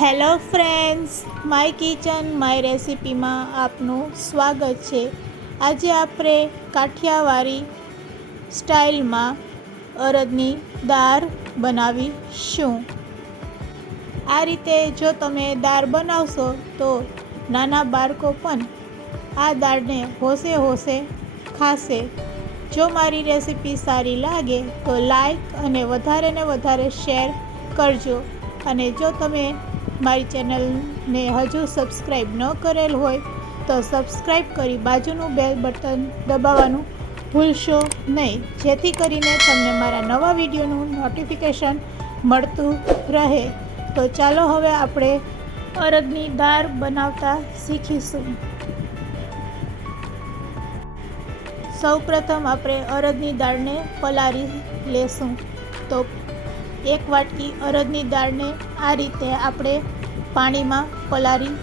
Hello friends, my kitchen, my રેસિપીમાં આપનું સ્વાગત છે. આજે આપણે કાઠિયાવાડી સ્ટાઇલમાં અડદની દાળ બનાવીશું. આ રીતે જો તમે દાળ બનાવશો તો નાના બાળકો પણ આ દાળને હોશે હોશે ખાશે. જો મારી રેસિપી સારી લાગે તો લાઈક અને વધારે ને વધારે શેર કરજો. અને જો તમે મારી ચેનલને હજુ સબસ્ક્રાઈબ ન કરેલ હોય તો સબસ્ક્રાઈબ કરી બાજુનું બેલ બટન દબાવવાનું ભૂલશો નહીં. જેથી કરીને તમને મારા નવા વિડીયોનું નોટિફિકેશન મળતું રહે. તો ચાલો હવે આપણે અરદની દાળ બનાવતા શીખીશું. સૌપ્રથમ આપણે અરદની દાળને પલાળી લેશું. તો એક વાટકી અરદની દાળને આ રીતે આપણે પાણીમાં પલાળી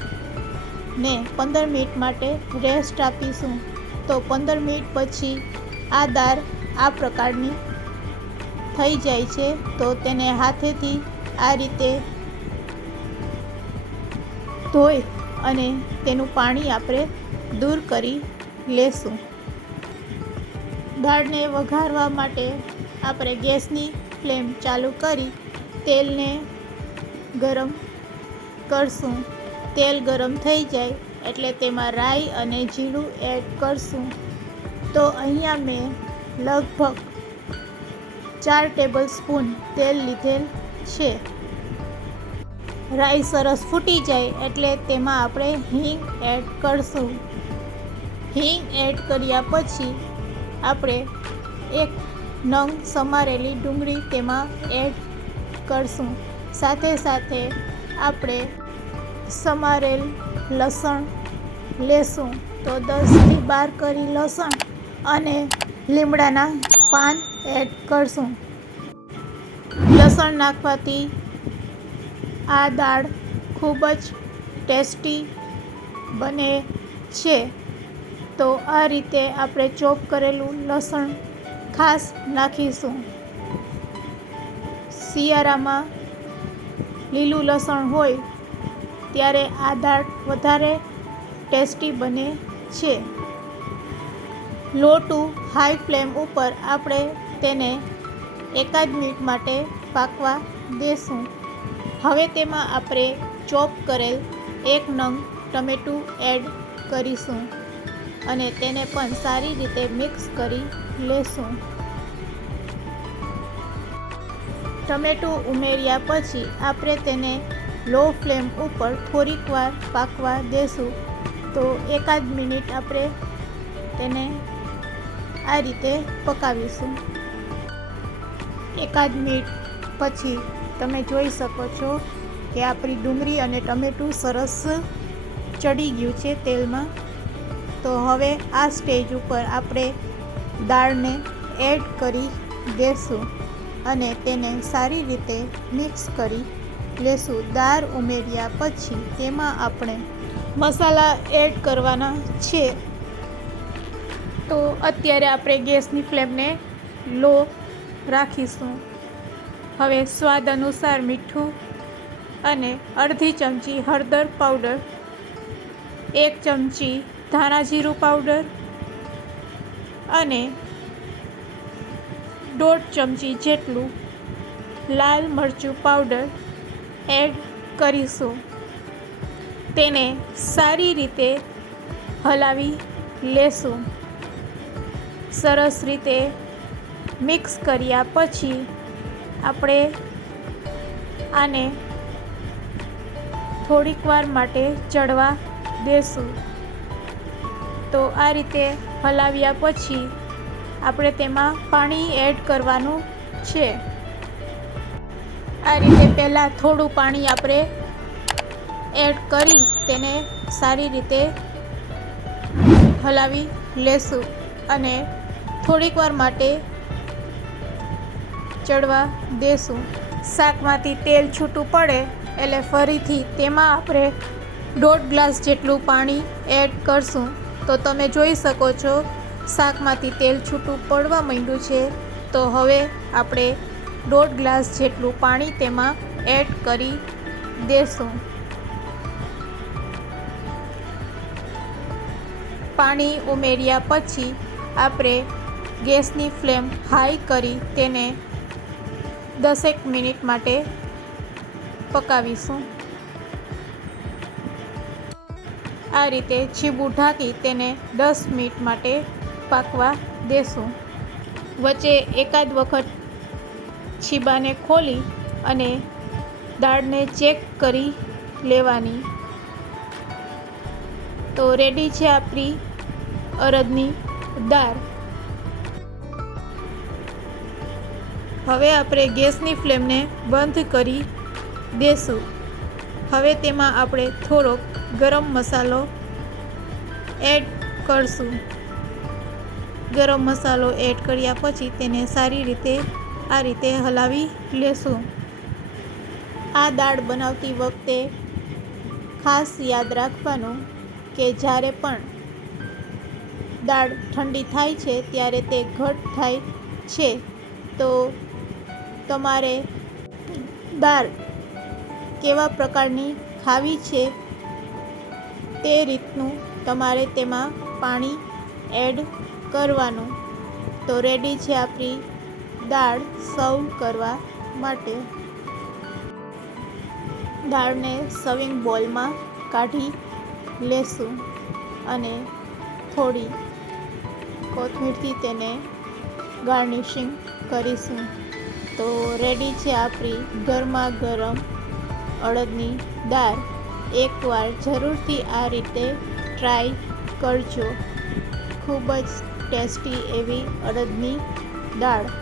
ને પંદર મિનિટ માટે રેસ્ટ આપીશું. તો પંદર મિનિટ પછી આ દાળ આ પ્રકારની થઈ જાય છે. તો તેને હાથેથી આ રીતે ધોઈ અને તેનું પાણી આપણે દૂર કરી લેશું. દાળને વઘારવા માટે આપણે ગેસની ફ્લેમ ચાલુ કરી તેલને ગરમ કરશું. તેલ ગરમ થઈ જાય એટલે તેમાં રાઈ અને જીરું એડ કરશું. તો અહીંયા મેં લગભગ ચાર ટેબલ સ્પૂન તેલ લીધેલ છે. રાઈ સરસ ફૂટી જાય એટલે તેમાં આપણે હિંગ એડ કરશું. હિંગ એડ કર્યા પછી આપણે એક નંગ સમારેલી ડુંગળી તેમાં એડ કરશું. સાથે સાથે આપણે સમારેલ લસણ લેશું. તો દસથી બાર કરી લસણ અને લીમડાના પાન એડ કરશું. લસણ નાખવાથી આ દાળ ખૂબ જ ટેસ્ટી બને છે. તો આ રીતે આપણે ચોપ કરેલું લસણ ખાસ નાખીશું શિયાળામાં લીલું લસણ હોય, ત્યારે આ દાળ વધારે ટેસ્ટી બને છે. લો ટુ હાઈ ફ્લેમ ઉપર આપણે તેને એકાદ મિનિટ માટે પાકવા દેશું. હવે તેમાં આપણે ચોપ કરેલ એક નંગ ટમેટું એડ કરીશું અને તેને પણ સારી રીતે મિક્સ કરી લેશું. ટમેટું ઉમેર્યા પછી આપણે તેને લો ફ્લેમ ઉપર થોડીક વાર પાકવા દેશું. તો એકાદ મિનિટ આપણે તેને આ રીતે પકાવીશું. એકાદ મિનિટ પછી તમે જોઈ શકો છો કે આપણી ડુંગળી અને ટમેટું સરસ ચડી ગયું છે તેલમાં. તો હવે આ સ્ટેજ ઉપર આપણે દાળને એડ કરી દેશું અને તેને સારી રીતે મિક્સ કરી લેશું. દાળ ઉમેર્યા પછી તેમાં આપણે મસાલા એડ કરવાના છે. તો અત્યારે આપણે ગેસની ફ્લેમને લો રાખીશું. હવે સ્વાદ અનુસાર મીઠું અને અડધી ચમચી હળદર પાવડર, એક ચમચી ધાણા જીરું પાવડર અને દોઢ ચમચી જેટલું લાલ મરચું પાવડર એડ કરીશું. તેને સારી રીતે હલાવી લેશું. સરસ રીતે મિક્સ કર્યા પછી આપણે આને થોડીક વાર માટે ચડવા દેશું. તો આ રીતે હલાવ્યા પછી આપણે તેમાં પાણી એડ કરવાનું છે. આ રીતે પહેલાં થોડું પાણી આપણે એડ કરી તેને સારી રીતે હલાવી લેશું અને થોડીક વાર માટે ચડવા દેશું. શાકમાંથી તેલ છૂટું પડે એટલે ફરીથી તેમાં આપણે દોઢ ગ્લાસ જેટલું પાણી એડ કરશું. તો તમે જોઈ શકો છો, શાકમાંથી તેલ છૂટું પડવા માંડ્યું છે. તો હવે આપણે દોઢ ગ્લાસ જેટલું પાણી તેમાં એડ કરી દેશું. પાણી ઉમેર્યા પછી આપણે ગેસની ફ્લેમ હાઈ કરી તેને દસેક મિનિટ માટે પકાવીશું. આ રીતે છીબું ઢાંકી તેને દસ મિનિટ માટે પાકવા દેશું. વચ્ચે એકાદ વખત છીબાને ખોલી અને દાળને ચેક કરી લેવાની. તો રેડી છે આપણી અરદની દાળ. હવે આપણે ગેસની ફ્લેમને બંધ કરી દેશું. હવે તેમાં આપણે થોડોક ગરમ મસાલો એડ કરશું. ગરમ મસાલો એડ કર્યા પછી તેને સારી રીતે આ રીતે હલાવી લેશું. આ દાળ બનાવતી વખતે ખાસ યાદ રાખવાનું કે જ્યારે પણ દાળ ઠંડી થાય છે, ત્યારે તે ઘટ થાય છે. તો તમારે દાળ કેવા પ્રકારની ખાવી છે તે રીતનું તમારે તેમાં પાણી એડ કરવાનું. તો રેડી છે આપણી દાળ સર્વ કરવા માટે. દાળને સર્વિંગ બોલમાં કાઢી લેશું અને થોડી કોથમીરથી તેને ગાર્નિશિંગ કરીશું. તો રેડી છે આપણી ગરમા ગરમ અડદની દાળ. એકવાર જરૂરથી આ રીતે ટ્રાય કરજો. ખૂબ જ ટેસ્ટી એવી અડદની દાળ.